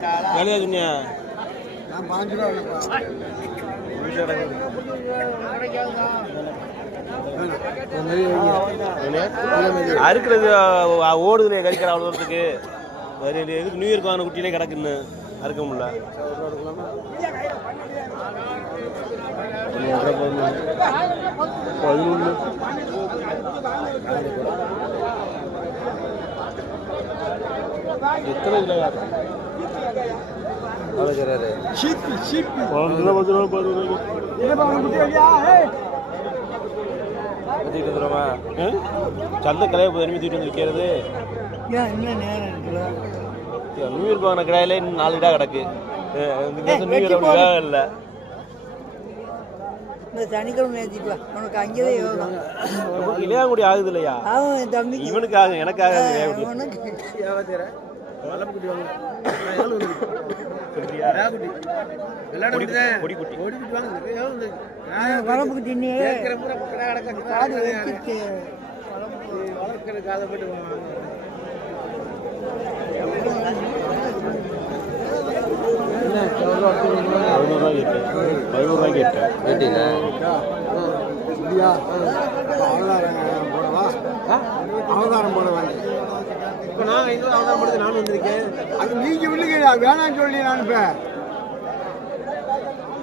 வேலையா சொன்னியா நான் பாஞ்சு ரூபா. அறுக்கிறது அஹ், ஓடுதுல கறிக்கிற அவ்வளோ தூரத்துக்கு. வேறு எதுக்கு நியூ இயர்க்கு வாங்கின குட்டியிலே கிடக்குன்னு அறுக்க முடியல. பதினொன்று எத்தனை கிலோ சந்தை கலையை போய் தனிமை தூக்கிட்டு வந்து விற்கிறது. ஏன் இன்னும் நேரம் இருக்குல்ல? நியூ இயர் வாங்கின கடையில இன்னும் நாலு இடா கிடக்கு. நியூ இயர் இல்லை. இந்த சனிக்கிழமை வா. உனக்கு அங்கேயே யோகம். இளையாங்குடி ஆகுது இல்லையா? அவன் என் தம்பிக்கு. இவனுக்கு ஆகும் எனக்கு ஆகாது இளையாங்குடி. உனக்கு பொடி பொடி குட்டி வரம்புக்கு தின்னி காடு வச்சுட்டு. பதினோரு ரூபாய் கேட்டேன். பதினோரு ரூபாய் கேட்டேன். இல்லையா? அவதாரம் போடவா? அவதாரம் போட வேண்டிய இப்போ நான் இன்னும் அவதாரம் படுத்து நானும் வந்திருக்கேன். அது நீங்க வில்லுங்க வேணாம்னு சொல்லி நான் இப்ப.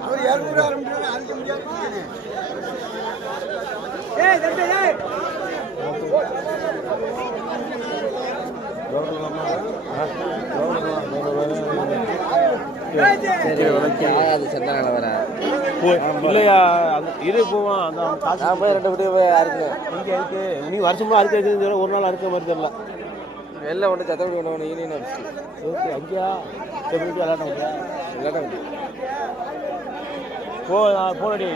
அவர் இரநூறு ஆரம்பிச்சு அதுக்கு முடியாது ஏய் தம்பி ஏய். போய் இல்லையா? அந்த இரு போவான் அந்த காசு போய் ரெண்டு போய் அறுக்கணும் இங்கே இருக்கு. நீ வருஷமா அறுக்க ஒரு நாள் அறுக்க மாதிரி தெரியல. வெளில ஒன்று சத்தப்படி ஒன்று ஒன்று யூனியன் ஆஃபீஸ் ஓகே அங்கேயா விளையாட்டம் இல்லாட்டா வண்டி போ போனடி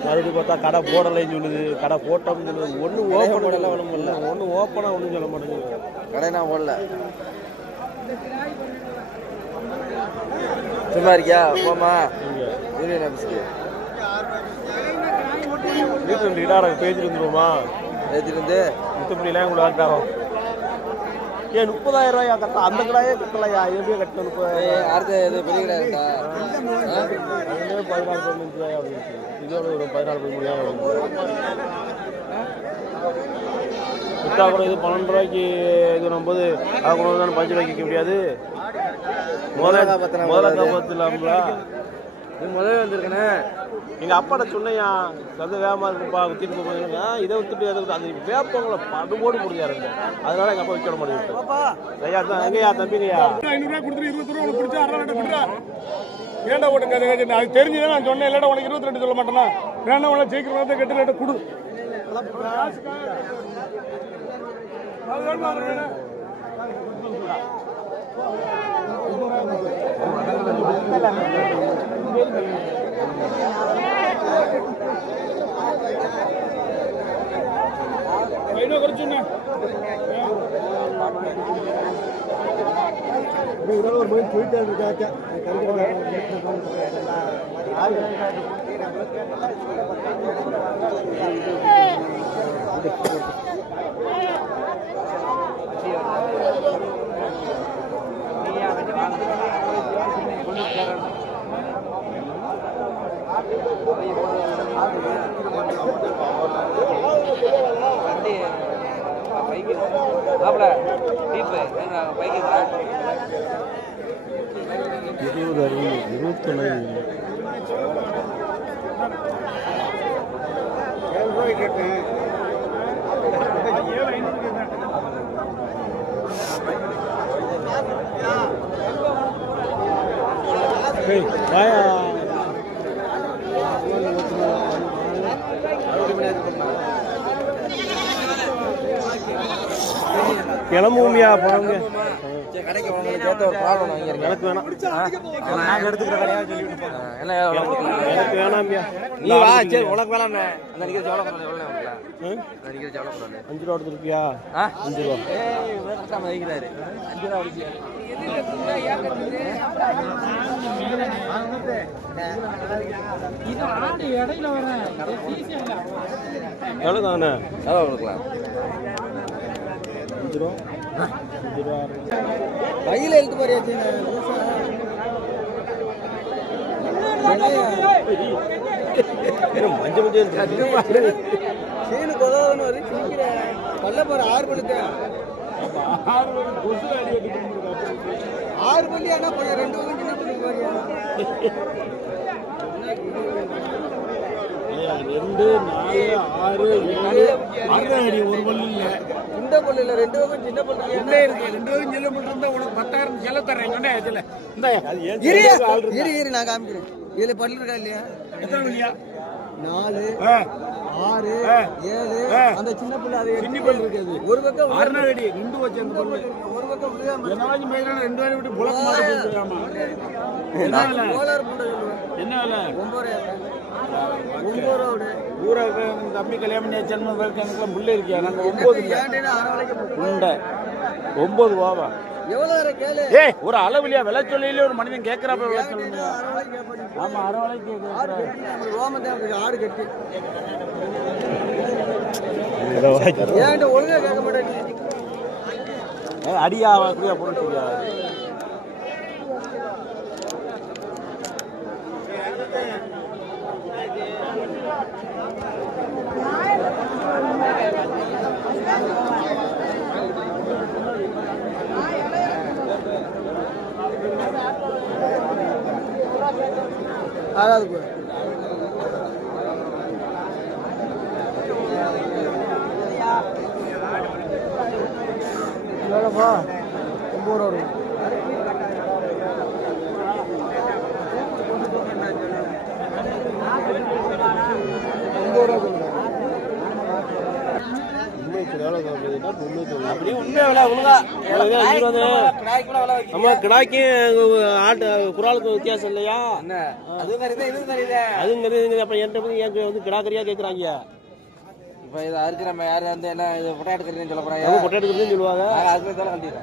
மறுபடியும் பார்த்தா கடை போடலைன்னு சொல்லுது கடை போட்டோம்னு சொல்லுது ஒன்று ஓப்பன் போடல, ஒண்ணும் பண்ணல. ஒன்று ஓப்பனாக ஒன்றும் சொல்ல மாட்டேங்குது கடை நான் போடல சும்மா இருக்கியா போமா யூனியன் ஆஃபீஸ்க்கு வீட்டில் ரெண்டு இடார பேசிட்டு வந்துருவோமா? ஏற்றிட்டு வந்து முத்தப்படிலாம் கூட ஆட்டாரோ ஏன் முப்பதாயிரம் ரூபாயா அந்த கடாயே கட்டலையா? எப்படியோ கட்ட முப்பதாயிரம் அடுத்த இது பெரிய கடை இருக்கா ஆ? அதுவே பதினாலு பதினஞ்சு ரூபாய் அப்படின்னு இதோட ஒரு பதினாலு பதிமூணாயிரம் விட்டா கூட இது பன்னெண்டு ரூபாய்க்கு இது நம்போது அதை கொண்டு வந்து ரூபாய்க்கு முடியாது? முதல்ல காப்பாத்தலாம் முதல்ல நீ முதல்ல வந்திருக்கனே. எங்க அப்பாட்ட சொன்னையா சந்த வேகமா இருக்குப்பா வித்திட்டு போகும்போது இதை வித்துட்டு அதை வித்து- அது வேப்பங்களை படுபோடு முடியாது அதனால எங்க அப்பா விற்க மாட்டேங்குது. ஐயா தான் எங்கய்யா தம்பிங்கய்யா? ஐநூறுரூவா கொடுத்துட்டு இருபது ரூபா பிடிச்சா அரை வேண்டாம் விடுறா ஏன்டா ஓட்டுங்க அது தெரிஞ்சுதான் நான் சொன்னேன் இல்லடா உனக்கு இருபத்தி ரெண்டு சொல்ல மாட்டேனா வேணா உனக்கு சீக்கிரம் கெட்டு லேட்டை கொடு. அது வேணுமா, அது வேணா? ஐநூறு குறைச்சுண்ணே ஒரு மாதிரி போயிட்டே இருக்காக்க வண்டி இருபது அறுபது இருபத்தொன்னு ஏழு ரூபாய் கேட்டேன் வாயா கிளம்புவோமியா போங்க சரி கடைக்கு வாங்க சேர்த்து ஒரு பால் ஒன்று வாங்கிருங்க எனக்கு வேணாம் நாங்கள் எடுத்துக்கிற கடையாக சொல்லிவிட்டு போங்க. என்ன எவ்வளோ கொடுக்கலாம்? எனக்கு வேணாம்யா நீ வா சரி உனக்கு வேணாண்ணே அந்த நிற்கிற அஞ்சு ரூபா எடுத்துருப்பியா ஆ அஞ்சு ரூபா மதிக்கிறாரு அஞ்சு ரூபா அடிச்சு எவ்வளோ தானே எவ்வளோ கொடுக்கலாம் அஞ்சு ரூபா அஞ்சு ரூபா. கையில் எழுத்து பாரியாச்சு மஞ்சள் மஞ்சள் சீனுக்கு உதவணும் வரை சிரிக்கிறேன் கல்ல பாரு ஆறு பழுக்க ஆறு பள்ளி என்ன பண்ண ரெண்டு பக்கம் சின்ன பள்ளி பாரியா ரெண்டு நாலு ஆறு ஏழு அறுபது அடி ஒரு பல்லு இல்லை. இந்த பள்ளி இல்ல ரெண்டு பக்கம் சின்ன உள்ளே இருக்கு ரெண்டு பேரும் செல்ல மட்டும் உனக்கு பத்தாயிரம் செல்ல தரேன் சொன்னேன் இதுல. இந்த இரு. நான் காமிக்கிறேன். இதுல பல்லு இருக்கா இல்லையா? எத்தனை வழியா நாலு. ஆறு. ஏழு. அந்த சின்ன பிள்ளை அது சின்ன பல்லு இருக்குது ஒரு பக்கம் அடி ரெண்டு வச்சு அந்த பல்லு ஒரு பக்கம் என்னாச்சும் பேசுறாங்க ரெண்டு பேரும் விட்டு புலக்கு போயிருக்காமா என்ன விலை? பூண்டை சொல்லுவேன். என்ன விலை? ஒன்பது ஒன்பது ஊரா தம்பி கல்யாணம் பண்ணி ஜென்மம் பேருக்கு எனக்குலாம் முள்ள இருக்கியா? நாங்க ஒன்பது உண்டை. ஒன்பது வர கேளு ஏய் ஒரு அளவுலையா விலை சொல்லையில ஒரு மனிதன் கேட்கறாப்ப விலை சொல்லுங்க. ஆமா அரை விலைக்கு ஆடு கட்டி நம்ம ரோமத்தை அப்படி ஆடு கட்டி. இதை வாங்கி. ஏன்டா ஒழுங்கா கேட்க மாட்டேன் அடியா அப்படியா போட்டு சொல்லியா ஆறாவது போ. எவ்வளோப்பா ஒம்பது ரூபா வரும். அப்படியே உண்மையா ஒழுங்கா. நம்ம கிடாய்க்கும் ஆட்டு குராலுக்கும் வித்தியாசம் இல்லையா? அதுங்கிறது அப்ப என்கிட்ட போய் என் வந்து கிடா கறியா கேட்குறாங்க இப்போ இதை நம்ம யாரும் வந்து என்ன இது ஃபோட்டோ எடுக்கிறதுன்னு சொல்ல போறாங்க பொட்டை எடுக்கிறதுன்னு சொல்லுவாங்க. அதுக்கு தான் கண்டிப்பா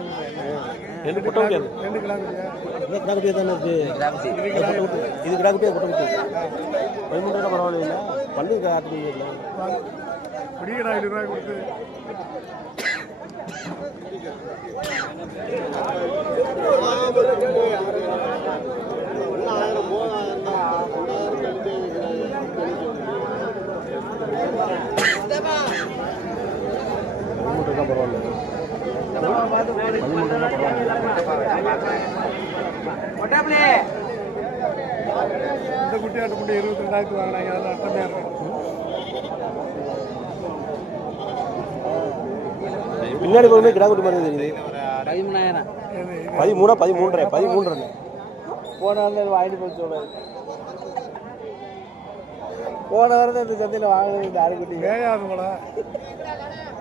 ரெண்டு பொட்டை குட்டியா இருக்கு. ரெண்டு கிடா குட்டியா தானே இருக்கு? இது குட்டி. கிடா குட்டியா பொட்டை குட்டி பதிமூன்றரை பரவாயில்ல பல்லு காட்டு இல்லை. கொடுத்து. பரவாயில்ல இந்த குட்டியாட்டு முட்டை இருபத்தி ரெண்டாயிரத்து வாங்கினாங்க அது அட்டமையாக இருக்கும் பின்னாடி போகும்போது கிடா குட்டி மாதிரி தெரியுது. பதிமூணாயிரம். பதிமூணா பதிமூன்றரை பதிமூன்றரை. போன வாங்கிட்டு போய் சொல்லுவாரு போன வாரம் இந்த சந்தையில் வாங்கினது இந்த ஆடு குட்டி மேயாது போல.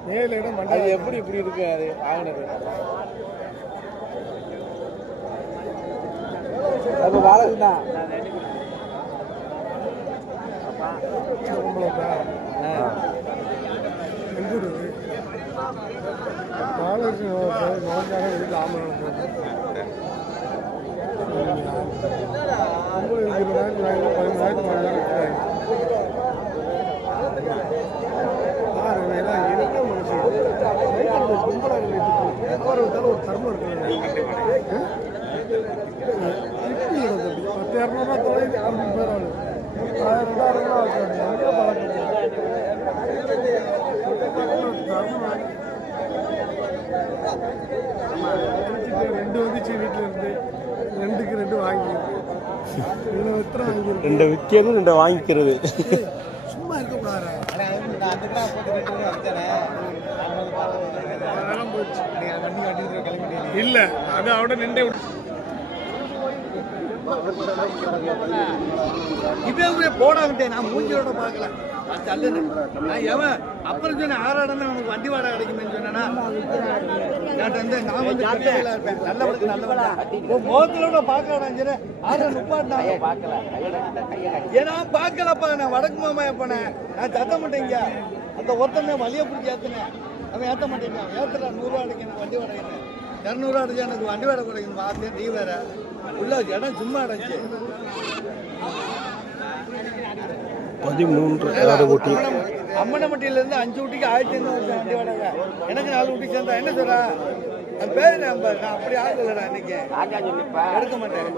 மேல இடம் அது எப்படி இப்படி இருக்கு அது வாங்கினது? அது தர்மம் இருக்கு பத்து இரநூறுவா தொலைது ஐம்பது பேர் ஆளு ஆயிரம் ரூபா ரெண்டு வந்துச்சு வீட்டில் இருந்து ரெண்டுக்கு ரெண்டு வாங்கி ரெண்டை விற்கிறது ரெண்டை வாங்கிக்கிறது சும்மா இருக்கக்கூடாது இல்ல. அது அவட நின்றே இப்பவே போடாமட்டேன் நான் மூஞ்சியோட பார்க்கல. தள்ளுன்னு. நான் எவன் அப்புறம் சொன்னேன் ஆறாடம் உனக்கு வண்டி வாடகை கிடைக்குமேன்னு சொன்னேன்னா நான் வந்து நான் வந்து கட்டையில இருப்பேன். நல்லவனுக்கு நல்லவனா உன் முகத்திலோட பார்க்கலாம்னு சரி ஆறு முப்பாட்டா. ஏன்னா பார்க்கலப்பா நான் வடக்கு மாமா எப்பனே. நான் சத்த மாட்டேங்க அந்த ஒருத்தனை வழியை பிடிச்சி ஏத்துனேன். அவன் ஏத்த மாட்டேங்க ஏத்துறா நூறுரூவா அடைக்கணும் வண்டி வாடகை இரநூறுவா அடிச்சா எனக்கு வண்டி வாடகை கிடைக்கணும் பார்த்தேன். நீ வேற. உள்ள இடம் சும்மா அடைச்சு. பதிமூன்று ஆறு குட்டி அம்மனமட்டியில இருந்து அஞ்சு ஊட்டிக்கு ஆயிரத்தி ஐநூறு வண்டி வாடகை எனக்கு நாலு ஊட்டி சேர்ந்தா என்ன சொல்ற? அது பேரு நான் நான் அப்படி ஆகலடா இன்னைக்கு. எடுக்க மாட்டேன்.